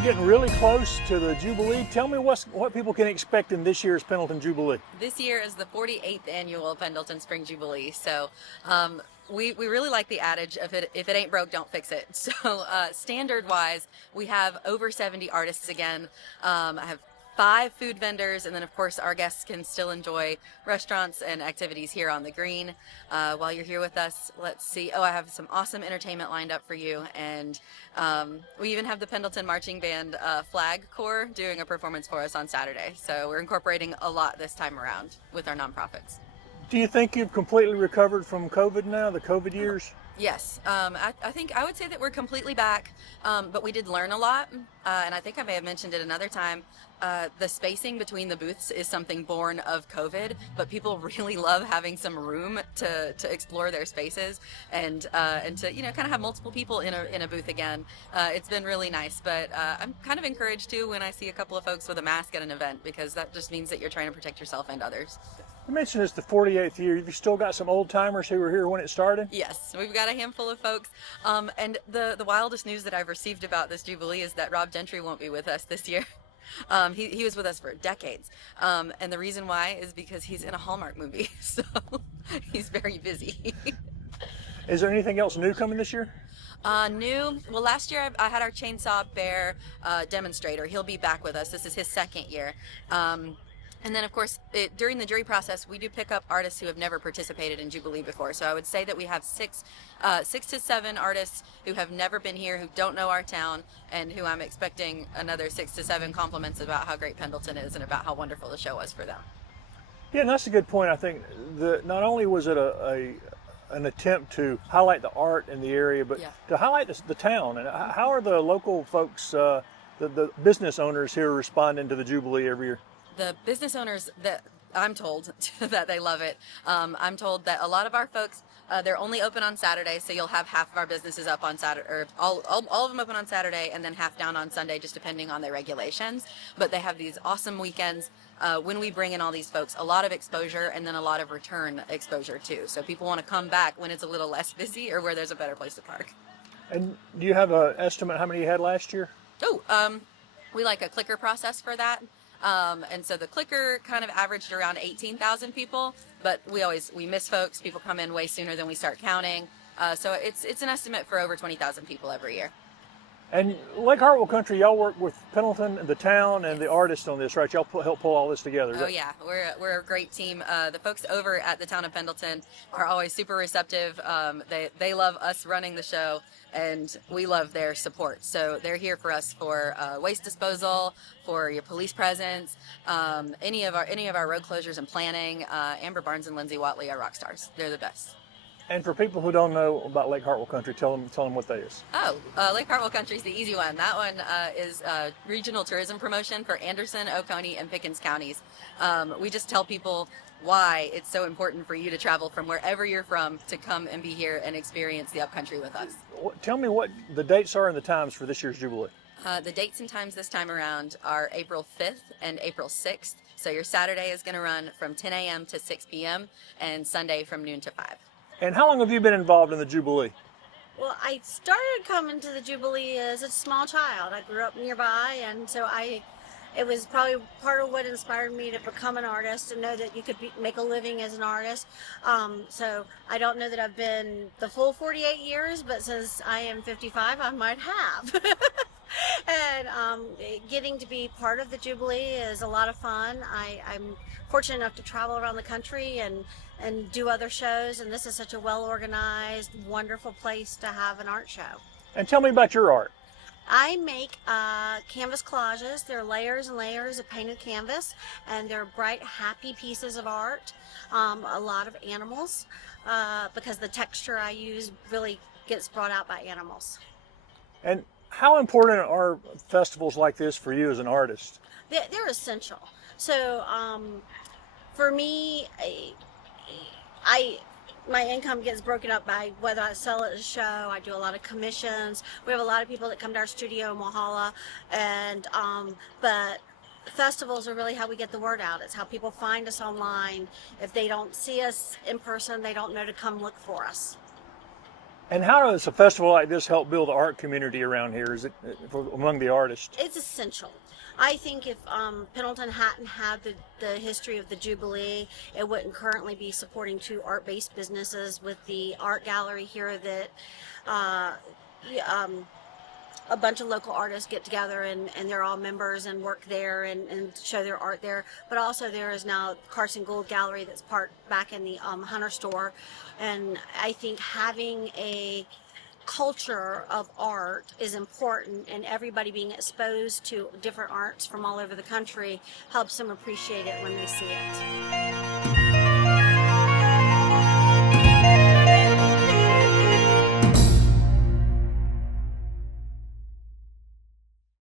we're getting really close to the Jubilee. Tell me what people can expect in this year's Pendleton Jubilee. This year is the 48th annual Pendleton Spring Jubilee. So we really like the adage of if it ain't broke, don't fix it. So standard wise, we have over 70 artists again. I have 5 food vendors, and then of course our guests can still enjoy restaurants and activities here on the green while you're here with us. Let's see. Oh, I have some awesome entertainment lined up for you, and we even have the Pendleton Marching Band Flag Corps doing a performance for us on Saturday. So we're incorporating a lot this time around with our nonprofits. Do you think you've completely recovered from COVID now, the COVID years? Yes, I think I would say that we're completely back, but we did learn a lot, and I think I may have mentioned it another time. The spacing between the booths is something born of COVID, but people really love having some room to explore their spaces and to kind of have multiple people in a booth again. It's been really nice, but I'm kind of encouraged too when I see a couple of folks with a mask at an event, because that just means that you're trying to protect yourself and others. You mentioned it's the 48th year. Have you still got some old timers who were here when it started? Yes, we've got a handful of folks. And the wildest news that I've received about this Jubilee is that Rob Gentry won't be with us this year. He was with us for decades. And the reason why is because he's in a Hallmark movie. So he's very busy. Is there anything else new coming this year? New. Well, last year I had our Chainsaw Bear demonstrator. He'll be back with us. This is his second year. And then, of course, during the jury process, we do pick up artists who have never participated in Jubilee before. So I would say that we have 6 to 7 artists who have never been here, who don't know our town, and who I'm expecting another 6 to 7 compliments about how great Pendleton is and about how wonderful the show was for them. Yeah, and that's a good point. I think not only was it an attempt to highlight the art in the area, but to highlight the town. And how are the local folks, the business owners here responding to the Jubilee every year? The business owners, that I'm told that they love it. I'm told that a lot of our folks, they're only open on Saturday, so you'll have half of our businesses up on Saturday, or all of them open on Saturday, and then half down on Sunday, just depending on their regulations. But they have these awesome weekends when we bring in all these folks, a lot of exposure and then a lot of return exposure too. So people want to come back when it's a little less busy or where there's a better place to park. And do you have an estimate how many you had last year? We like a clicker process for that. And so the clicker kind of averaged around 18,000 people, but we miss folks. People come in way sooner than we start counting. So it's an estimate for over 20,000 people every year. And Lake Hartwell Country, y'all work with Pendleton, the town, and the artists on this, right? Y'all help pull all this together. Oh yeah, we're a great team. The folks over at the town of Pendleton are always super receptive. They love us running the show, and we love their support. So they're here for us for waste disposal, for your police presence, any of our road closures and planning. Amber Barnes and Lindsay Watley are rock stars. They're the best. And for people who don't know about Lake Hartwell Country, tell them what that is. Lake Hartwell Country is the easy one. That one is regional tourism promotion for Anderson, Oconee, and Pickens counties. We just tell people why it's so important for you to travel from wherever you're from to come and be here and experience the upcountry with us. Tell me what the dates are and the times for this year's Jubilee. The dates and times this time around are April 5th and April 6th. So your Saturday is going to run from 10 a.m. to 6 p.m. and Sunday from noon to 5. And how long have you been involved in the Jubilee? Well, I started coming to the Jubilee as a small child. I grew up nearby, and so it was probably part of what inspired me to become an artist and know that you could make a living as an artist. So I don't know that I've been the full 48 years, but since I am 55, I might have. And getting to be part of the Jubilee is a lot of fun. I'm fortunate enough to travel around the country and do other shows, and this is such a well-organized, wonderful place to have an art show. And tell me about your art. I make canvas collages. They're layers and layers of painted canvas, and they're bright, happy pieces of art. A lot of animals, because the texture I use really gets brought out by animals. And how important are festivals like this for you as an artist? They're essential. So for me, my income gets broken up by whether I sell at a show. I do a lot of commissions. We have a lot of people that come to our studio in Walhalla, and but festivals are really how we get the word out. It's how people find us online. If they don't see us in person, they don't know to come look for us. And how does a festival like this help build the art community around here? Is it among the artists? It's essential. I think if Pendleton hadn't had the history of the Jubilee, it wouldn't currently be supporting two art-based businesses with the art gallery here that a bunch of local artists get together and they're all members and work there and show their art there. But also there is now Carson Gould Gallery that's part back in the Hunter store. And I think having a culture of art is important, and everybody being exposed to different arts from all over the country helps them appreciate it when they see it.